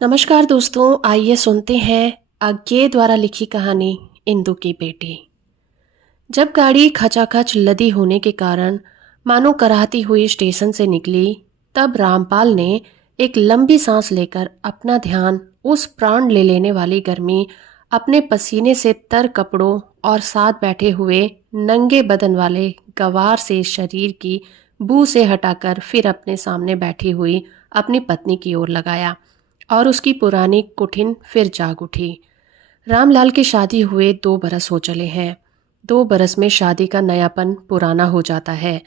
नमस्कार दोस्तों, आइए सुनते हैं अज्ञे द्वारा लिखी कहानी इंदु की बेटी। जब गाड़ी खचाखच लदी होने के कारण मानो कराहती हुई स्टेशन से निकली, तब रामपाल ने एक लंबी सांस लेकर अपना ध्यान उस प्राण ले लेने वाली गर्मी अपने पसीने से तर कपड़ों और साथ बैठे हुए नंगे बदन वाले गवार से शरीर की बू से हटाकर फिर अपने सामने बैठी हुई अपनी पत्नी की ओर लगाया और उसकी पुरानी कुठिन फिर जाग उठी। रामलाल की शादी हुए 2 बरस हो चले हैं। 2 बरस में शादी का नयापन पुराना हो जाता है।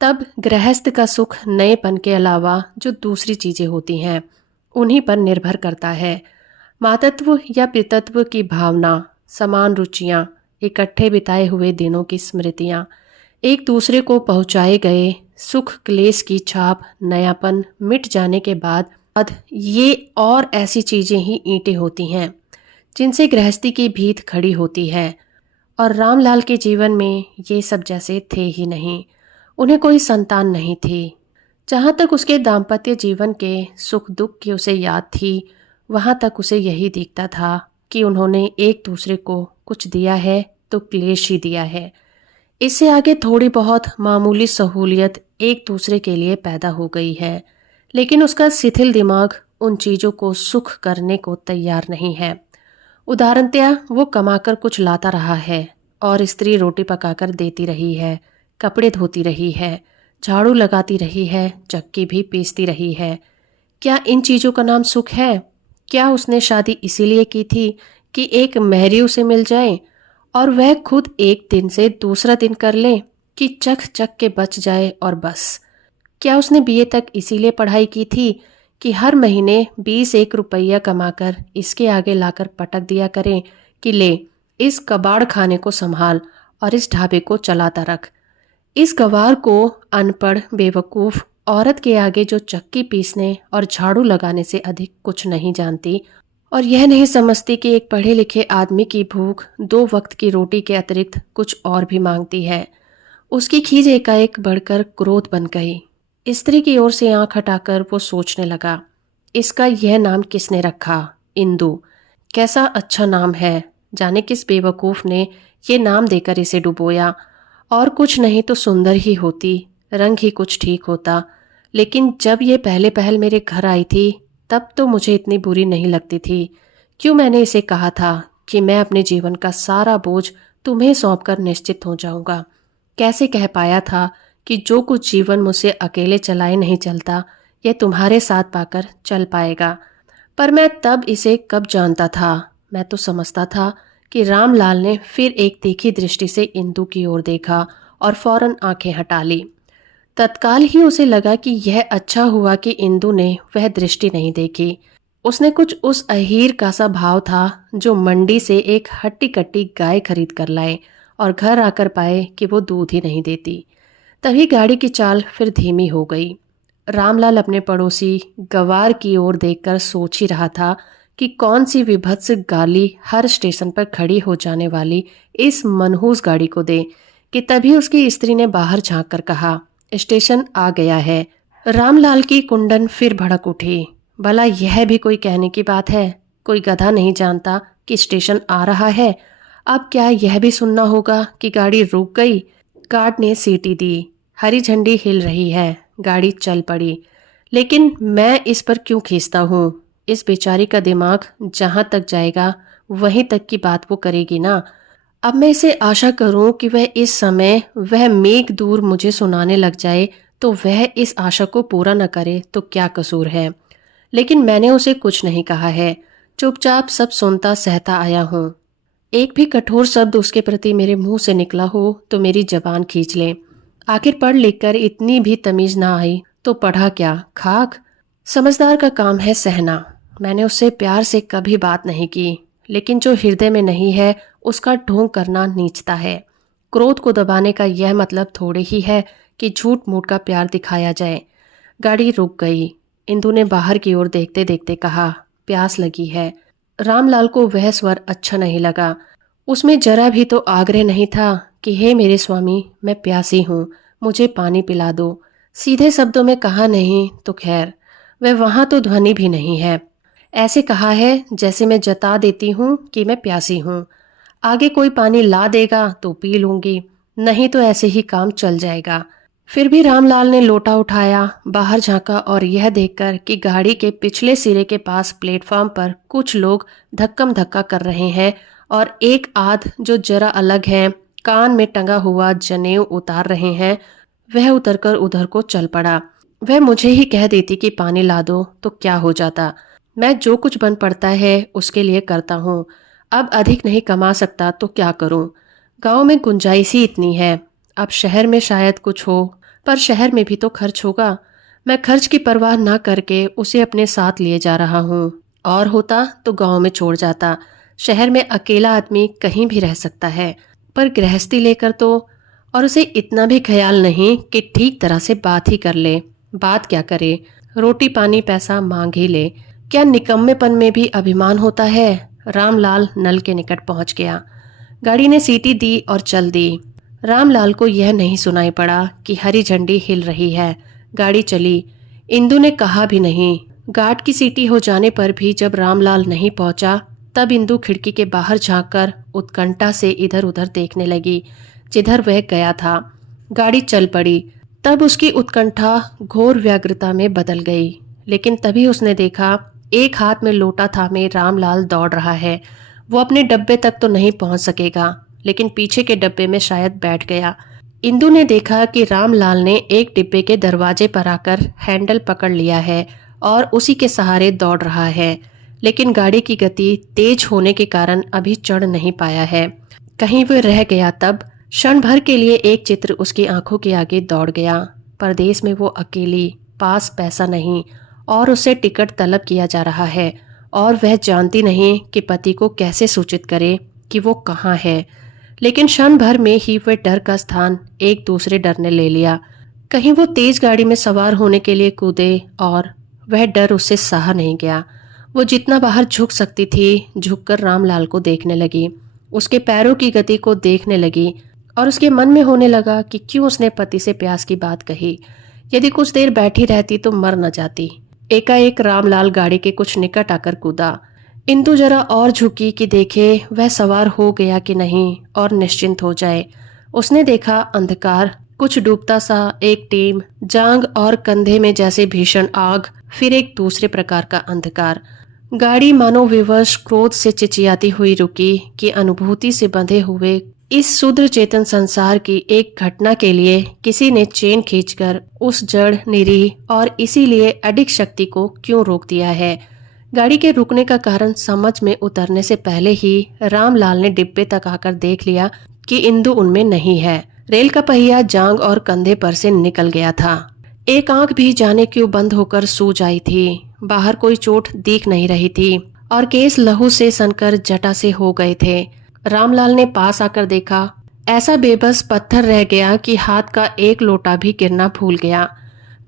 तब गृहस्थ का सुख नएपन के अलावा जो दूसरी चीजें होती हैं उन्हीं पर निर्भर करता है। मातृत्व या पितृत्व की भावना, समान रुचियां, इकट्ठे बिताए हुए दिनों की स्मृतियां, एक दूसरे को पहुंचाए गए सुख क्लेश की छाप, नयापन मिट जाने के बाद ये और ऐसी चीजें ही ईंटें होती हैं जिनसे गृहस्थी की भीत खड़ी होती है। और रामलाल के जीवन में ये सब जैसे थे ही नहीं। उन्हें कोई संतान नहीं थी। जहाँ तक उसके दाम्पत्य जीवन के सुख दुख की उसे याद थी, वहाँ तक उसे यही दिखता था कि उन्होंने एक दूसरे को कुछ दिया है तो क्लेश ही दिया है। इससे आगे थोड़ी बहुत मामूली सहूलियत एक दूसरे के लिए पैदा हो गई है, लेकिन उसका शिथिल दिमाग उन चीज़ों को सुख करने को तैयार नहीं है। उदाहरणतया वो कमाकर कुछ लाता रहा है और स्त्री रोटी पकाकर देती रही है, कपड़े धोती रही है, झाड़ू लगाती रही है, चक्की भी पीसती रही है। क्या इन चीज़ों का नाम सुख है? क्या उसने शादी इसीलिए की थी कि एक मेहरी उसे मिल जाए और वह खुद एक दिन से दूसरा दिन कर ले, कि चख चख के बच जाए और बस? क्या उसने बीए तक इसीलिए पढ़ाई की थी कि हर महीने 20 एक रुपया कमाकर इसके आगे लाकर पटक दिया करें कि ले, इस कबाड़ खाने को संभाल और इस ढाबे को चलाता रख? इस गवार को अनपढ़ बेवकूफ़ औरत के आगे जो चक्की पीसने और झाड़ू लगाने से अधिक कुछ नहीं जानती और यह नहीं समझती कि एक पढ़े लिखे आदमी की भूख 2 वक्त की रोटी के अतिरिक्त कुछ और भी मांगती है। उसकी खीज एकाएक बढ़कर क्रोध बन गई। स्त्री की ओर से आंख हटाकर वो सोचने लगा, इसका यह नाम किसने रखा? इंदु। कैसा अच्छा नाम है। जाने किस बेवकूफ़ ने ये नाम देकर इसे डुबोया। और कुछ नहीं तो सुंदर ही होती, रंग ही कुछ ठीक होता। लेकिन जब ये पहले पहल मेरे घर आई थी तब तो मुझे इतनी बुरी नहीं लगती थी। क्यों मैंने इसे कहा था कि मैं अपने जीवन का सारा बोझ तुम्हें सौंपकर निश्चित हो जाऊंगा? कैसे कह पाया था कि जो कुछ जीवन मुझसे अकेले चलाए नहीं चलता, यह तुम्हारे साथ पाकर चल पाएगा? पर मैं तब इसे कब जानता था? मैं तो समझता था कि रामलाल ने फिर एक तीखी दृष्टि से इंदु की ओर देखा और फौरन आंखें हटा ली। तत्काल ही उसे लगा कि यह अच्छा हुआ कि इंदु ने वह दृष्टि नहीं देखी। उसने कुछ उस अहीर का सा भाव था जो मंडी से एक हट्टी कट्टी गाय खरीद कर लाए और घर आकर पाए कि वो दूध ही नहीं देती। तभी गाड़ी की चाल फिर धीमी हो गई। रामलाल अपने पड़ोसी गवार की ओर देखकर सोच ही रहा था कि कौन सी विभत्स गाली हर स्टेशन पर खड़ी हो जाने वाली इस मनहूस गाड़ी को दे, कि तभी उसकी स्त्री ने बाहर झांक कर कहा, स्टेशन आ गया है। रामलाल की कुंडन फिर भड़क उठी। भला यह भी कोई कहने की बात है? कोई गधा नहीं जानता कि स्टेशन आ रहा है। अब क्या यह भी सुनना होगा कि गाड़ी रुक गई? गार्ड ने सीटी दी, हरी झंडी हिल रही है, गाड़ी चल पड़ी। लेकिन मैं इस पर क्यों खींचता हूँ? इस बेचारी का दिमाग जहाँ तक जाएगा वहीं तक की बात वो करेगी ना। अब मैं इसे आशा करूं कि वह इस समय वह मेघ दूर मुझे सुनाने लग जाए तो वह इस आशा को पूरा न करे तो क्या कसूर है। लेकिन मैंने उसे कुछ नहीं कहा है, चुपचाप सब सुनता सहता आया हूँ। एक भी कठोर शब्द उसके प्रति मेरे मुंह से निकला हो तो मेरी जबान खींच ले। आखिर पढ़ लिख कर इतनी भी तमीज ना आई तो पढ़ा क्या, खाक? समझदार का काम है सहना। मैंने उससे प्यार से कभी बात नहीं की, लेकिन जो हृदय में नहीं है उसका ढोंग करना नीचता है। क्रोध को दबाने का यह मतलब थोड़े ही है कि झूठ मूठ का प्यार दिखाया जाए। गाड़ी रुक गई। इंदु ने बाहर की ओर देखते देखते कहा, प्यास लगी है। रामलाल को वह स्वर अच्छा नहीं लगा। उसमें जरा भी तो आग्रह नहीं था कि हे मेरे स्वामी, मैं प्यासी हूँ, मुझे पानी पिला दो। सीधे शब्दों में कहा नहीं तो खैर, वह वहां तो ध्वनि भी नहीं है। ऐसे कहा है जैसे मैं जता देती हूँ कि मैं प्यासी हूँ। आगे कोई पानी ला देगा तो पी लूंगी, नहीं तो ऐसे ही काम चल जाएगा। फिर भी रामलाल ने लोटा उठाया, बाहर झांका और यह देखकर कि गाड़ी के पिछले सिरे के पास प्लेटफॉर्म पर कुछ लोग धक्कम धक्का कर रहे हैं और एक आध जो जरा अलग है, कान में टंगा हुआ जनेऊ उतार रहे हैं, वह उतरकर उधर को चल पड़ा। वह मुझे ही कह देती कि पानी ला दो तो क्या हो जाता। मैं जो कुछ बन पड़ता है उसके लिए करता हूँ। अब अधिक नहीं कमा सकता तो क्या करूँ। गांव में गुंजाइश ही इतनी है। अब शहर में शायद कुछ हो, पर शहर में भी तो खर्च होगा। मैं खर्च की परवाह ना करके उसे अपने साथ लिए जा रहा हूँ। और होता तो गांव में छोड़ जाता। शहर में अकेला आदमी कहीं भी रह सकता है, पर गृहस्थी लेकर तो। और उसे इतना भी ख्याल नहीं कि ठीक तरह से बात ही कर ले। बात क्या करे, रोटी पानी पैसा मांग ही ले। क्या निकम्मेपन में भी अभिमान होता है। रामलाल नल के निकट पहुंच गया। गाड़ी ने सीटी दी और चल दी। रामलाल को यह नहीं सुनाई पड़ा कि हरी झंडी हिल रही है। गाड़ी चली। इंदु ने कहा भी नहीं। गार्ड की सीटी हो जाने पर भी जब रामलाल नहीं पहुंचा, तब इंदु खिड़की के बाहर झांककर उत्कंठा से इधर उधर देखने लगी, जिधर वह गया था। गाड़ी चल पड़ी। तब उसकी उत्कंठा घोर व्यग्रता में बदल गई। लेकिन तभी उसने देखा एक हाथ में लोटा थामे रामलाल दौड़ रहा है। वो अपने डब्बे तक तो नहीं पहुंच सकेगा, लेकिन पीछे के डब्बे में शायद बैठ गया। इंदु ने देखा कि रामलाल ने एक डिब्बे के दरवाजे पर आकर हैंडल पकड़ लिया है और उसी के सहारे दौड़ रहा है। लेकिन गाड़ी की गति तेज होने के कारण अभी चढ़ नहीं पाया है। कहीं वो रह गया। तब क्षण भर के लिए एक चित्र उसकी आंखों के आगे दौड़ गया। परदेश में वो अकेली, पास पैसा नहीं और उसे टिकट तलब किया जा रहा है और वह जानती नहीं कि पति को कैसे सूचित करे कि वो कहाँ है। लेकिन क्षण भर में ही वह डर का स्थान एक दूसरे डर ने ले लिया। कहीं वो तेज गाड़ी में सवार होने के लिए कूदे और वह डर उससे सहा नहीं गया। वो जितना बाहर झुक सकती थी, झुककर रामलाल को देखने लगी, उसके पैरों की गति को देखने लगी और उसके मन में होने लगा कि क्यों उसने पति से प्यास की बात कही। यदि कुछ देर बैठी रहती तो मर न जाती। एकाएक रामलाल गाड़ी के कुछ निकट आकर कूदा। इंदु जरा और झुकी कि देखे वह सवार हो गया कि नहीं और निश्चिंत हो जाए। उसने देखा अंधकार, कुछ डूबता सा एक टीम, जांग और कंधे में जैसे भीषण आग, फिर एक दूसरे प्रकार का अंधकार। गाड़ी मानो विवश क्रोध से चिचियाती हुई रुकी कि अनुभूति से बंधे हुए इस शूद्र चेतन संसार की एक घटना के लिए किसी ने चेन खींचकर उस जड़, निरीह और इसीलिए अडिग शक्ति को क्यों रोक दिया है। गाड़ी के रुकने का कारण समझ में उतरने से पहले ही रामलाल ने डिब्बे तक आकर देख लिया कि इंदु उनमें नहीं है। रेल का पहिया जांग और कंधे पर से निकल गया था। एक आंख भी जाने क्यों बंद होकर सूज आई थी। बाहर कोई चोट दिख नहीं रही थी और केस लहू से सनकर जटा से हो गए थे। रामलाल ने पास आकर देखा। ऐसा बेबस पत्थर रह गया कि हाथ का एक लोटा भी गिरना भूल गया।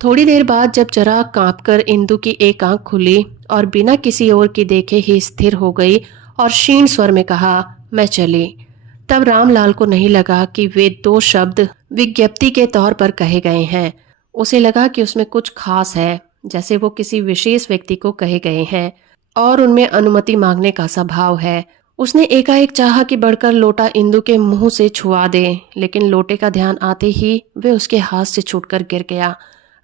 थोड़ी देर बाद जब जरा कांपकर इंदु की एक आंख खुली और बिना किसी और की देखे ही स्थिर हो गई और क्षीण स्वर में कहा, मैं चली। तब रामलाल को नहीं लगा कि वे दो शब्द विज्ञप्ति के तौर पर कहे गए हैं। उसे लगा कि उसमें कुछ खास है, जैसे वो किसी विशेष व्यक्ति को कहे गए हैं और उनमें अनुमति मांगने का स्वभाव है। उसने एकाएक चाहा कि बढ़कर लोटा इंदु के मुंह से छुआ दे, लेकिन लोटे का ध्यान आते ही वे उसके हाथ से छूटकर गिर गया।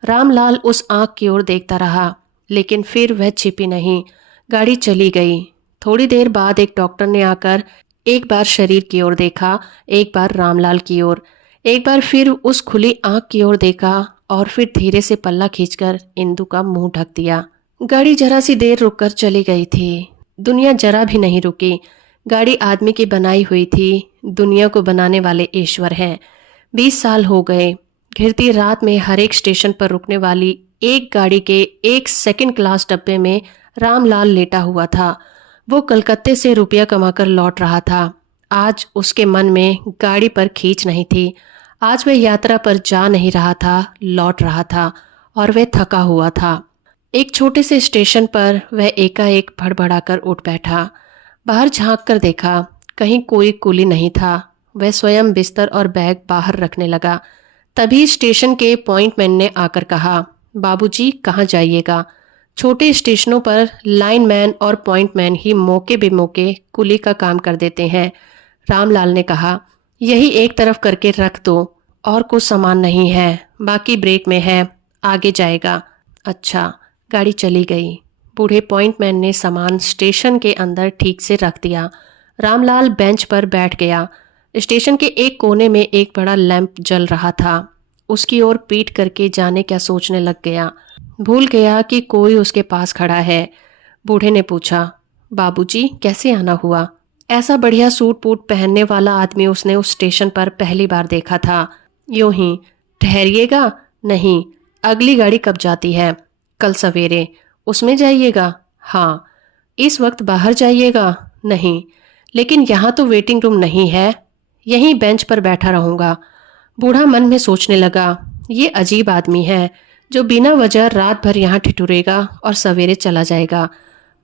रामलाल उस आंख की ओर देखता रहा, लेकिन फिर वह छिपी नहीं। गाड़ी चली गई। थोड़ी देर बाद एक डॉक्टर ने आकर एक बार शरीर की ओर देखा, एक बार रामलाल की ओर, एक बार फिर उस खुली आंख की ओर देखा और फिर धीरे से पल्ला खींचकर इंदु का मुंह ढक दिया। गाड़ी जरा सी देर रुककर चली गई थी। दुनिया जरा भी नहीं रुकी। गाड़ी आदमी की बनाई हुई थी। दुनिया को बनाने वाले ईश्वर हैं। 20 साल हो गए। घिरती रात में हर एक स्टेशन पर रुकने वाली एक गाड़ी के एक सेकंड क्लास डब्बे में रामलाल लेटा हुआ था। वो कलकत्ते से रुपया कमाकर लौट रहा था। आज उसके मन में गाड़ी पर खींच नहीं थी। आज वह यात्रा पर जा नहीं रहा था, लौट रहा था और वह थका हुआ था। एक छोटे से स्टेशन पर वह एकाएक भड़बड़ाकर उठ बैठा। बाहर झांक कर देखा, कहीं कोई कुली नहीं था। वह स्वयं बिस्तर और बैग बाहर रखने लगा। तभी स्टेशन के पॉइंटमैन ने आकर कहा, बाबूजी कहाँ जाइएगा। छोटे स्टेशनों पर लाइनमैन और पॉइंटमैन ही मौके बेमौके कुली का काम कर देते हैं। रामलाल ने कहा, यही एक तरफ करके रख दो, और कुछ सामान नहीं है, बाकी ब्रेक में है, आगे जाएगा। अच्छा। गाड़ी चली गई। बूढ़े पॉइंटमैन ने सामान स्टेशन के अंदर ठीक से रख दिया। रामलाल बेंच पर बैठ गया। स्टेशन के एक कोने में एक बड़ा लैंप जल रहा था। उसकी ओर पीट करके जाने क्या सोचने लग गया। भूल गया कि कोई उसके पास खड़ा है। बूढ़े ने पूछा, बाबूजी कैसे आना हुआ? ऐसा बढ़िया सूट बूट पहनने वाला आदमी उसने उस स्टेशन पर पहली बार देखा था। यूं ही, ठहरिएगा? नहीं। अगली गाड़ी कब जाती है? कल सवेरे। उसमें जाइएगा? हाँ। इस वक्त बाहर जाइएगा? नहीं। लेकिन यहाँ तो वेटिंग रूम नहीं है, यहीं बेंच पर बैठा रहूंगा। बूढ़ा मन में सोचने लगा, ये अजीब आदमी है जो बिना वजह रात भर यहाँ ठिठुरेगा और सवेरे चला जाएगा।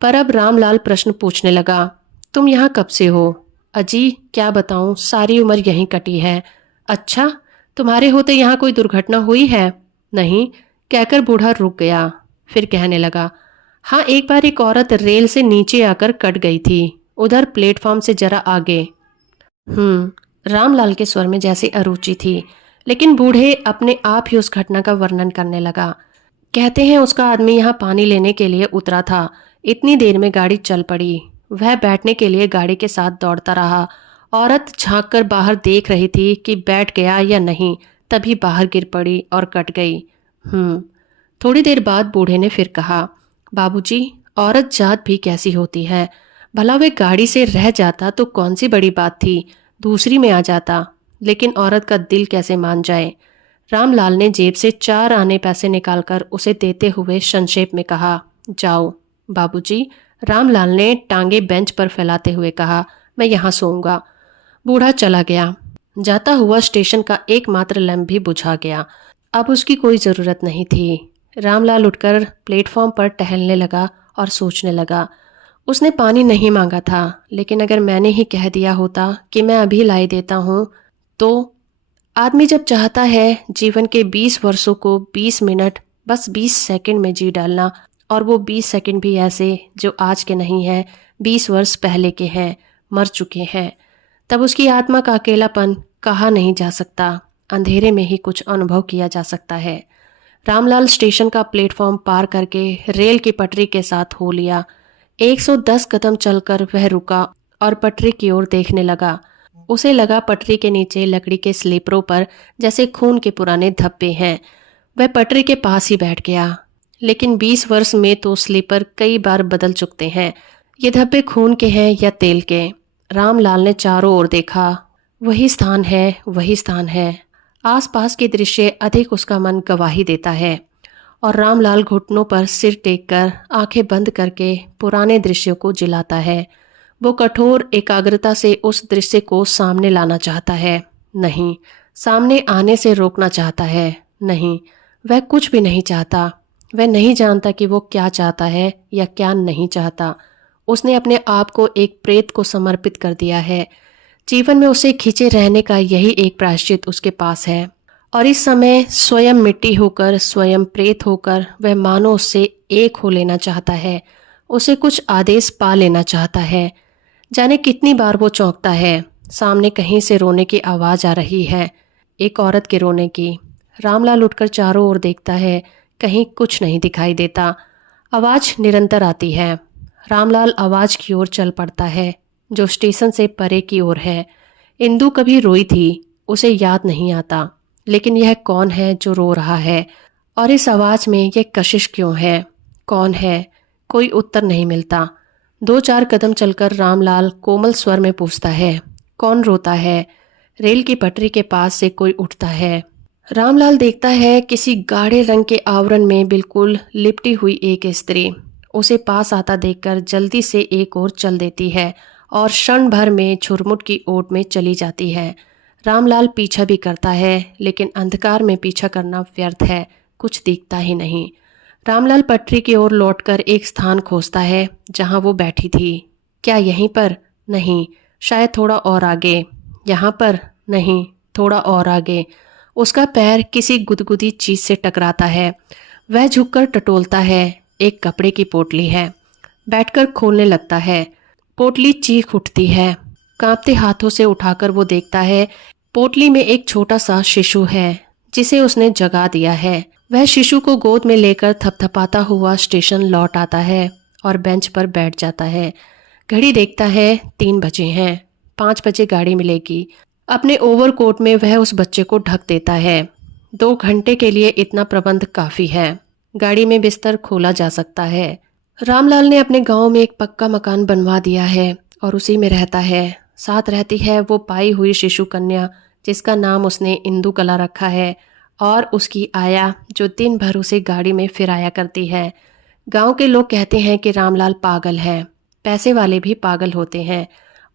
पर अब रामलाल प्रश्न पूछने लगा, तुम यहाँ कब से हो? अजी क्या बताऊं, सारी उम्र यहीं कटी है। अच्छा, तुम्हारे होते यहाँ कोई दुर्घटना हुई है? नहीं, कहकर बूढ़ा रुक गया। फिर कहने लगा, हाँ, एक बार एक औरत रेल से नीचे आकर कट गई थी, उधर प्लेटफॉर्म से जरा आगे। रामलाल के स्वर में जैसी अरुचि थी, लेकिन बूढ़े अपने आप ही उस घटना का वर्णन करने लगा। कहते हैं उसका आदमी यहाँ पानी लेने के लिए उतरा था, इतनी देर में गाड़ी चल पड़ी। वह बैठने के लिए गाड़ी के साथ दौड़ता रहा। औरत झांक कर बाहर देख रही थी कि बैठ गया या नहीं, तभी बाहर गिर पड़ी और कट गई। थोड़ी देर बाद बूढ़े ने फिर कहा, बाबूजी, औरत जात भी कैसी होती है। भला वे गाड़ी से रह जाता तो कौन सी बड़ी बात थी, दूसरी में आ जाता, लेकिन औरत का दिल कैसे मान जाए। रामलाल ने जेब से 4 आने पैसे निकालकर उसे देते हुए संक्षेप में कहा, जाओ। बाबूजी, रामलाल ने टांगे बेंच पर फैलाते हुए कहा, मैं यहाँ सोऊंगा। बूढ़ा चला गया। जाता हुआ स्टेशन का एकमात्र लैंप भी बुझा गया। अब उसकी कोई ज़रूरत नहीं थी। रामलाल उठकर प्लेटफॉर्म पर टहलने लगा और सोचने लगा, उसने पानी नहीं मांगा था, लेकिन अगर मैंने ही कह दिया होता कि मैं अभी लाई देता हूँ तो। आदमी जब चाहता है जीवन के 20 वर्षों को 20 मिनट, बस 20 सेकंड में जी डालना, और वो 20 सेकंड भी ऐसे जो आज के नहीं हैं, 20 वर्ष पहले के हैं, मर चुके हैं, तब उसकी आत्मा का अकेलापन कहा नहीं जा सकता, अंधेरे में ही कुछ अनुभव किया जा सकता है। रामलाल स्टेशन का प्लेटफॉर्म पार करके रेल की पटरी के साथ हो लिया। 110 कदम चलकर वह रुका और पटरी की ओर देखने लगा। उसे लगा पटरी के नीचे लकड़ी के स्लीपरों पर जैसे खून के पुराने धब्बे हैं। वह पटरी के पास ही बैठ गया, लेकिन 20 वर्ष में तो स्लीपर कई बार बदल चुकते हैं। ये धब्बे खून के हैं या तेल के? रामलाल ने चारों ओर देखा। वही स्थान है, वही स्थान है। आसपास के दृश्य अधिक उसका मन गवाही देता है, और रामलाल घुटनों पर सिर टेककर आंखें बंद करके पुराने दृश्यों को जिलाता है। वो कठोर एकाग्रता से उस दृश्य को सामने लाना चाहता है, नहीं। सामने आने से रोकना चाहता है, नहीं। वह कुछ भी नहीं चाहता। वह नहीं जानता कि वो क्या चाहता है या क्या नहीं चाहता। उसने अपने आप को एक प्रेत को समर्पित कर दिया है। जीवन में उसे खिंचे रहने का यही एक प्रायश्चित उसके पास है, और इस समय स्वयं मिट्टी होकर, स्वयं प्रेत होकर वह मानो उससे एक हो लेना चाहता है, उसे कुछ आदेश पा लेना चाहता है। जाने कितनी बार वो चौंकता है, सामने कहीं से रोने की आवाज़ आ रही है, एक औरत के रोने की। रामलाल उठकर चारों ओर देखता है, कहीं कुछ नहीं दिखाई देता। आवाज़ निरंतर आती है। रामलाल आवाज़ की ओर चल पड़ता है, जो स्टेशन से परे की ओर है। इंदु कभी रोई थी, उसे याद नहीं आता, लेकिन यह कौन है जो रो रहा है, और इस आवाज़ में यह कशिश क्यों है? कौन है? कोई उत्तर नहीं मिलता। 2-4 कदम चलकर रामलाल कोमल स्वर में पूछता है, कौन रोता है? रेल की पटरी के पास से कोई उठता है। रामलाल देखता है किसी गाढ़े रंग के आवरण में बिल्कुल लिपटी हुई एक स्त्री। उसे पास आता देखकर जल्दी से एक ओर चल देती है और क्षण भर में झुरमुट की ओट में चली जाती है। रामलाल पीछा भी करता है, लेकिन अंधकार में पीछा करना व्यर्थ है, कुछ दिखता ही नहीं। रामलाल पटरी की ओर लौटकर एक स्थान खोजता है जहां वो बैठी थी। क्या यहीं पर? नहीं, शायद थोड़ा और आगे। यहाँ पर? नहीं, थोड़ा और आगे। उसका पैर किसी गुदगुदी चीज से टकराता है। वह झुककर टटोलता है, एक कपड़े की पोटली है। बैठकर खोलने लगता है। पोटली चीख उठती है। कांपते हाथों से उठाकर वो देखता है पोटली में एक छोटा सा शिशु है जिसे उसने जगा दिया है। वह शिशु को गोद में लेकर थपथपाता हुआ स्टेशन लौट आता है और बेंच पर बैठ जाता है। घड़ी देखता है 3 बजे हैं। 5 बजे गाड़ी मिलेगी। अपने ओवरकोट में वह उस बच्चे को ढक देता है। 2 घंटे के लिए इतना प्रबंध काफी है। गाड़ी में बिस्तर खोला जा सकता है। रामलाल ने अपने गांव में एक पक्का मकान बनवा दिया है और उसी में रहता है। साथ रहती है वो पाई हुई शिशु कन्या जिसका नाम उसने इंदु कला रखा है, और उसकी आया जो दिन भर उसे गाड़ी में फिराया करती है। गांव के लोग कहते हैं कि रामलाल पागल है। पैसे वाले भी पागल होते हैं।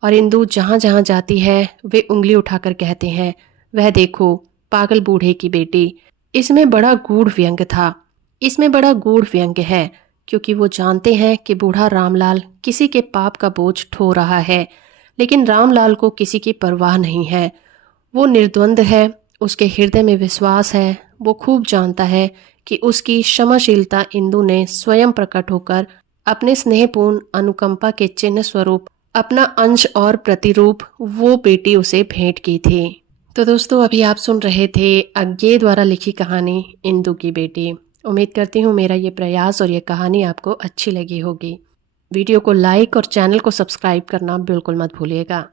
और इंदु जहाँ जहाँ जाती है वे उंगली उठाकर कहते हैं, वह देखो पागल बूढ़े की बेटी। इसमें बड़ा गूढ़ व्यंग था। इसमें बड़ा गूढ़ व्यंग है क्योंकि वो जानते हैं कि बूढ़ा रामलाल किसी के पाप का बोझ ढो रहा है, लेकिन रामलाल को किसी की परवाह नहीं है। वो निर्द्वंद है। उसके हृदय में विश्वास है। वो खूब जानता है कि उसकी क्षमाशीलता इंदु ने स्वयं प्रकट होकर अपने स्नेहपूर्ण अनुकंपा के चिन्ह स्वरूप अपना अंश और प्रतिरूप वो बेटी उसे भेंट की थी। तो दोस्तों, अभी आप सुन रहे थे अज्ञे द्वारा लिखी कहानी इंदु की बेटी। उम्मीद करती हूँ मेरा ये प्रयास और ये कहानी आपको अच्छी लगी होगी। वीडियो को लाइक और चैनल को सब्सक्राइब करना बिल्कुल मत भूलिएगा।